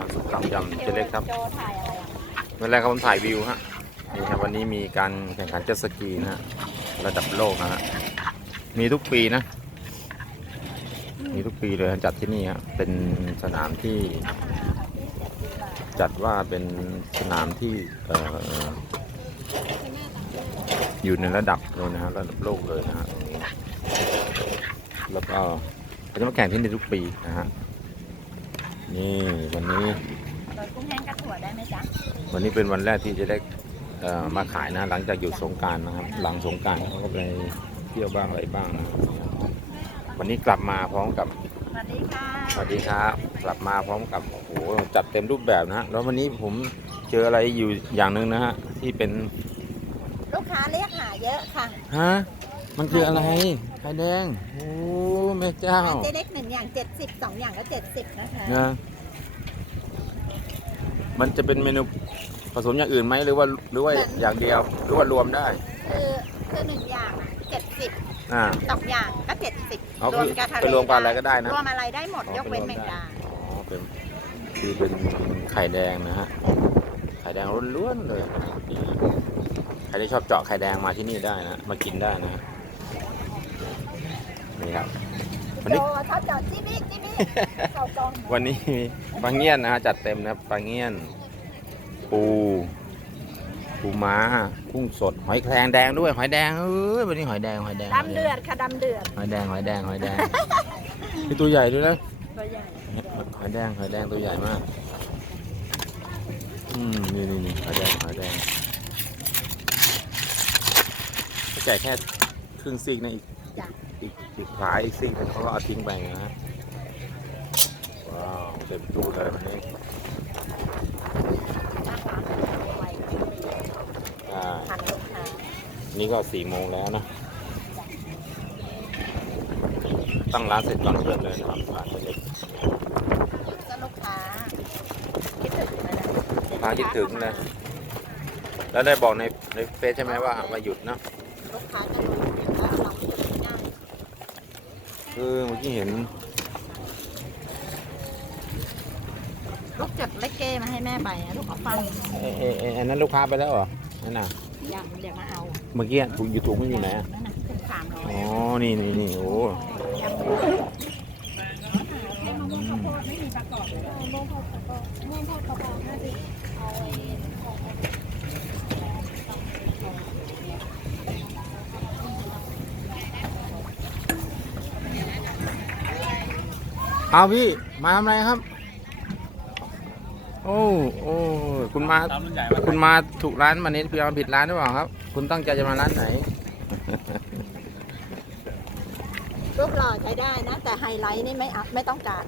ร้านสุกำยำเจเล็กครับโจถ่ายอะไรอะเมื่อแรกครับผมถ่ายวิวฮะนี่ครับวันนี้มีการแข่งขันเจ็ตสกีนะฮะระดับโลกนะฮะมีทุกปีนะ มีทุกปีเลยจัดที่นี่ฮะเป็นสนามที่ จัดว่าเป็นสนามที่เอ่ออยู่ในระดับเลยนะฮะระดับโลกเลยนะฮะตรงนี้แล้วก็เขาจะมาแข่งที่นี่ทุกปีนะฮะ นี่วันนี้โดยกุ้งแห้งกระถั่วได้ไหมจ๊ะวันนี้เป็นวันแรกที่จะได้เอ่อมาขายนะ หลังจากหยุดสงกรารนะครับ หลังสงกรารเขาก็ไปเที่ยวบ้างอะไรบ้างนะครับวันนี้กลับมาพร้อมกับสวัสดีค่ะสวัสดีครับกลับมาพร้อมกับโอ้โหจัดเต็มรูปแบบนะฮะแล้ววันนี้ผมเจออะไรอยู่อย่างหนึ่งนะฮะที่เป็นลูกค้าเรียกหาเยอะค่ะ ฮะ มันคืออะไร ไข่แดง โอ้แม่เจ้าเจ๊เล็กหนึ่งอย่างเจ็ดสิบสองอย่างก็เจ็ดสิบนะคะนะมันจะเป็นเมนูผสมอย่างอื่นไหมหรือว่าหรือว่าอย่างเดียว หรือว่ารวมได้ คือคือหนึ่งอย่างเจ็ดสิบอ่าสองอย่างก็เจ็ดสิบเอารวมกับทะเลไปรวมกับอะไรก็ได้นะรวมอะไรได้หมดอ๋อยกเว้นไปแมรวมงได้ดาอ๋อเป็นคือเป็นไข่แดงนะฮะไข่แดงล้วนๆเลยนี่ใครที่ชอบเจาะไข่แดงมาที่นี่ได้นะมากินได้นะนี่ ครับ วันโจนี้ชอบจอดจิ๊บจิ๊บจิ๊บเข้ากล้องวันนี้มีปลาเงี้ยนนะฮะจัดเต็มนะครับปลาเงี้ยน ปูปูม้ากุ้งสด หอยแครงแดงด้วยหอยแดงเอ้ยวันนี้หอยแดงหอยแดงดำเดือดค่ะดำเดือดหอยแดงหอยแดงหอยแดงมีตัวใหญ่ด้วยนะตัวใหญ่หอยแดงหอยแดงตัวใหญ่มากอืมนี่นี่นี่หอยแดงหอยแดงเขาแจกแค่ครึ่งซีกนะอีกจ้ะ อีกอีกขาอีกซีกนึงเขาก็เอาทิ้งไปนะฮะว้าวเต็มตู้เลยวันนี้หน้าร้านไวอ่าทันลูกค้านี่ก็สี่โมงแล้วนะตั้งร้านเสร็จก่อนเพื่อนเลยนะครับร้านเล็กจะลูกค้าคิดถึงเลยนะลูกค้าคิดถึงเลยแล้วได้บอกในในเฟซใช่ไหมว่าว่าหยุดนะลูกค้าจะรู้เดี๋ยวว่าเราไม่ได้ คื อเมื่อกี้เห็น ลูกจดเลขเก้มาให้แม่ไปอะลูกเอาฟังเอ้เอ้เอ้อันนั้นลูกค้าไปแล้วเหรอนั่นน่ะอยากเดี๋ยวมาเอาเมื่อกี้ถูกอยู่ถุงมันอยู่ไหนอะนั่นน่ะถึงสามร้อยอ๋อนี่นี่นี่โอ้ยังไม่ได้ให้มะม่วงข้าวโพดไม่มีประกอบเลยมะม่วงข้าวโพดมะม่วงข้าวโพดห้าสิบเอาไอ้ของ เอาพี่ มาทำอะไรครับ โอ้โอ้คุณมา ตามรุ่นใหญ่มาคุณมาถูกร้านมาเน็ตเพียงผิดร้านหรือเปล่าครับ คุณตั้งใจจะมาร้านไหน รูปหล่อใช้ได้นะ แต่ไฮไลท์นี่ไม่อัพไม่ต้องการ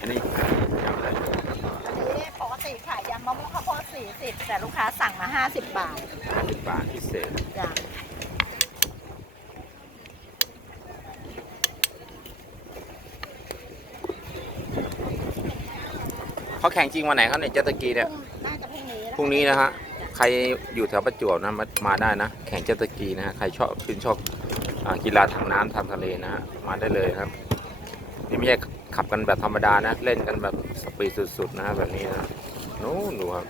อันนี้ยำอะไรอันนี้ปกติขายยำมะม่วงข้าวโพดสี่สิบแต่ลูกค้าสั่งมาห้าสิบบาท ห้าสิบบาทพิเศษ จ้ะ เขาแข่งจริงวันไหนครับเนี่ยเจ็ตสกีเนี่ยน่าจะพรุ่งนี้พรุ่งนี้นะฮะใครอยู่แถวประจวบนะมามาได้นะ แข่งเจ็ตสกีนะฮะใครชอบชื่นชอบอากีฬาทางน้ำทางทะเลนะฮะมาได้เลยครับ นี่ไม่ใช่ขับกันแบบธรรมดานะ เล่นกันแบบสปีดสุดๆนะฮะแบบนี้นะนู้นดูครับ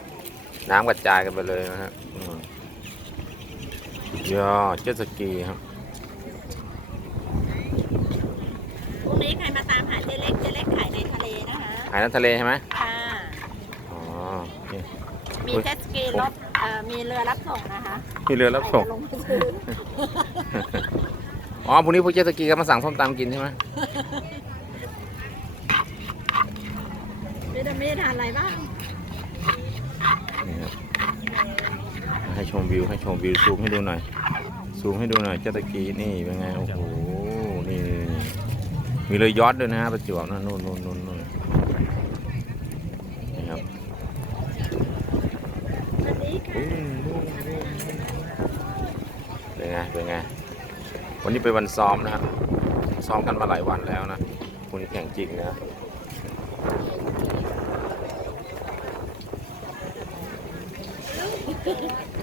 น้ำกระจายกันไปเลยนะฮะอืมสุดยอดเจ็ตสกีครับพรุ่งนี้ใครมาตามหาเจเล็กเจเล็กขายในทะเลนะคะหายน้ำทะเลใช่ไหมค่ะอ๋อนี่ มีเจ็ตสกีรถเอ่อมีเรือรับส่งนะคะมีเรือรับส่ง ใคลงไปซื้ออ๋อพรุ่งนี้พวกเจ็ตสกีก็มาสั่งส้มตำกินใช่ไหมวิตามินทานอะไรบ้างนี่ครับให้ชมวิวให้ชมวิวซูมให้ดูหน่อย ซูมให้ดูหน่อยเจ็ตสกีนี่เป็นไง โอ้โห นี่ มีเรือยอชต์ด้วยนะฮะประจวบนะนู่นนู่นนู่นนู่นนี่ เป็นไง เป็นไง วันนี้เป็นวันซ้อมนะฮะ ซ้อมกันมาหลายวันแล้วนะพรุ่งนี้แข่งจริงนะ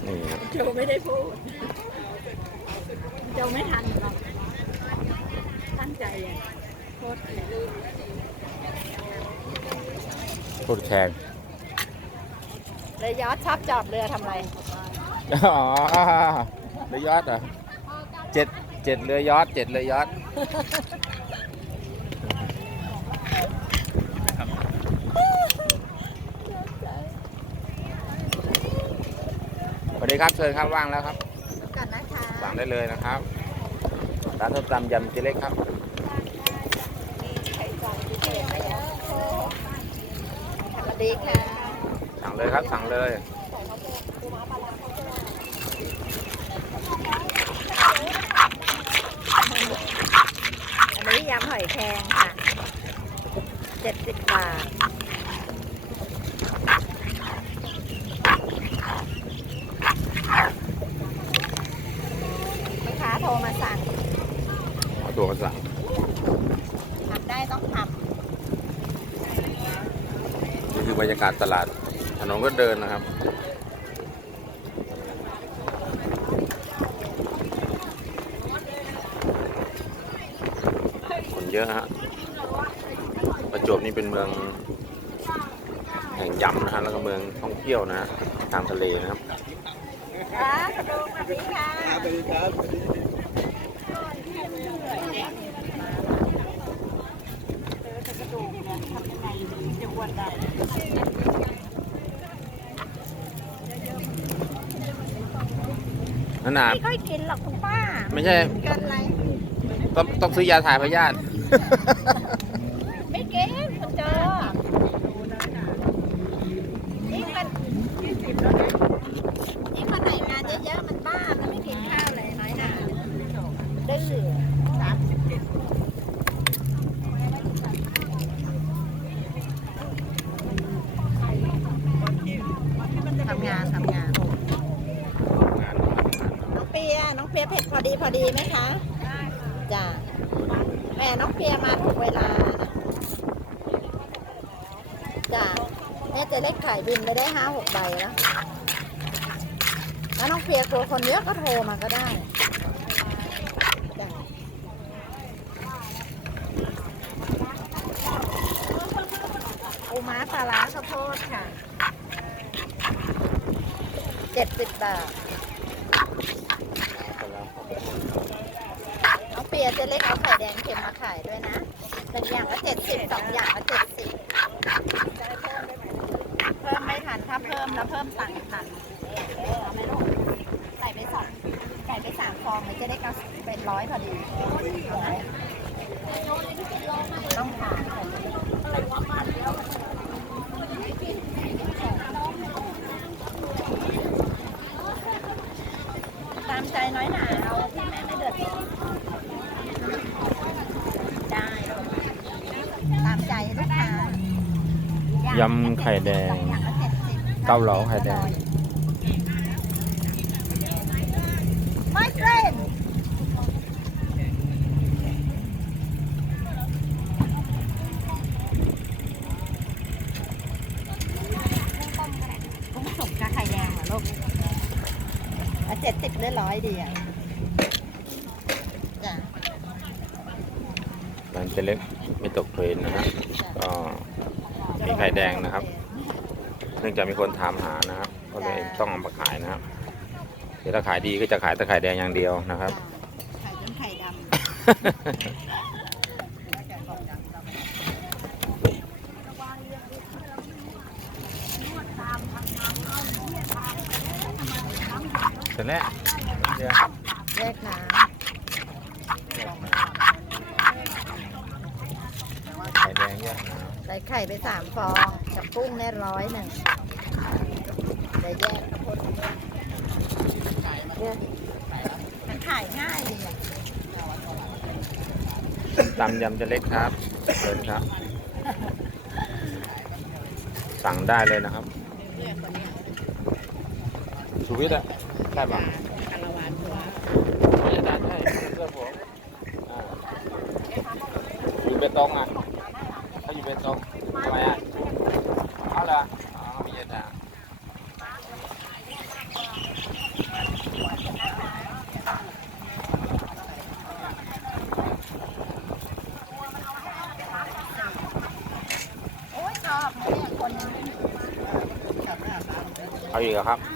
นี่ครับโจไม่ได้พูดโจไม่ทันหรอกตั้งใจอะโทรแข่ง เลยยอดชอบจอดเรือทำไรอ๋อเรือยอดเหรอเจ็ดเจ็ดเรือยอดเจ็ดเรือยอดสวัสดีครับเชิญครับว่างแล้วครับก่อนนะคะสั่งได้เลยนะครับร้านส้มตำยำเจเล็กครับไข่จอนพิเศษนะยะสวัสดีค่ะ สั่งเลยครับ สั่งเลย อันนี้ยำหอยแครงค่ะเจ็ดสิบบาท ลูกค้าโทรมาสั่งเอาตัวมาสั่งทำได้ต้องทนี่คือบรรยากาศตลาด ถนนก็เดินนะครับคนเยอะฮะประจวบนี่เป็นเมืองแห่งยำนะฮะแล้วก็เมืองท่องเที่ยวนะฮะทางทะเลนะครับำค่ะสวัสดีค่ะ นน่ะไม่ค่อยกินหรอกคุณป้าไม่ใช่ เกินอะไรต้องต้องซื้อยาถ่ายพยาธิไม่เก่งคุณเจอยิ่งมันยิ่งมันไหนงานเยอะๆมันบ้ามันไม่กินข้าวเลยน้อยหน่าดื้อสามสิบเจ็ดทำงานทำงาน น้องเปีย น้องเปียเผ็ดพ อดีพอดีไหมคะ ได้ค่ะจ้าแม่น้องเปียมาถูกเวลาจ้าแม่จะเล็กขายบินไปได้ห้าหกใบแล้วแล้วน้องเปียกลัวคนเยอะก็โทรมาก็ได้จ้ะปูม้าปลาร้าข้าวโพดค่ะเจ็ดสิบบาท น้องเปียเจะเล็กเอาไข่แดงเค็มมาขายด้วยนะเป็นอย่างละเจ็ดสิบสองอย่างละเจ็ดสิบเพิ่มไม่ทันถ้าเพิ่มแล้วเพิ่มตังค์ทันเอาไหมลูกใส่ไปสองใส่ไปสามฟองเลยจะได้เก้าสิบเป็นร้อยพอดีเอาไหมต้องทานตามใจน้อยหนาำไข่แดงอย่างละเจ็ดสิบเกาเหลาไข่แดงไม่เกรนกุ้งสุกกับไข่แดงเหรอลูกเจ็ดสิบหรือร้อยดีอะจ้ะ ร้านเจเล็กไม่ตกเทรนนะฮะก็ มีไข่แดงนะครับ เนื่องจากมีคนถามหานะครับก็เลยต้องเอามาขายนะครับ เดี๋ยวถ้าขายดีก็จะขายแต่ไข่แดงอย่างเดียวนะครับ ไข่จนไข่ดำเสร็จแล้วเดี๋ยวแยกน้ไข่แดงแยกน้ำ ใส่ไข่ไปสามฟอง กับกุ้งเนี่ยร้อยหนึ่งเดี๋ยวแยกข้าวโพดเนี่ยมันขายง่ายดีอะตำยำเจเล็กครับเชิญครับ สั่งได้เลยนะครับชูวิทย์อะได้ปะไม่ได้ใช่เพื่อนผมอ่าอยู่เบตงอะ ไปตกทำไมอะเอาละอ๋อมีเยอะจังเอาอีกครับ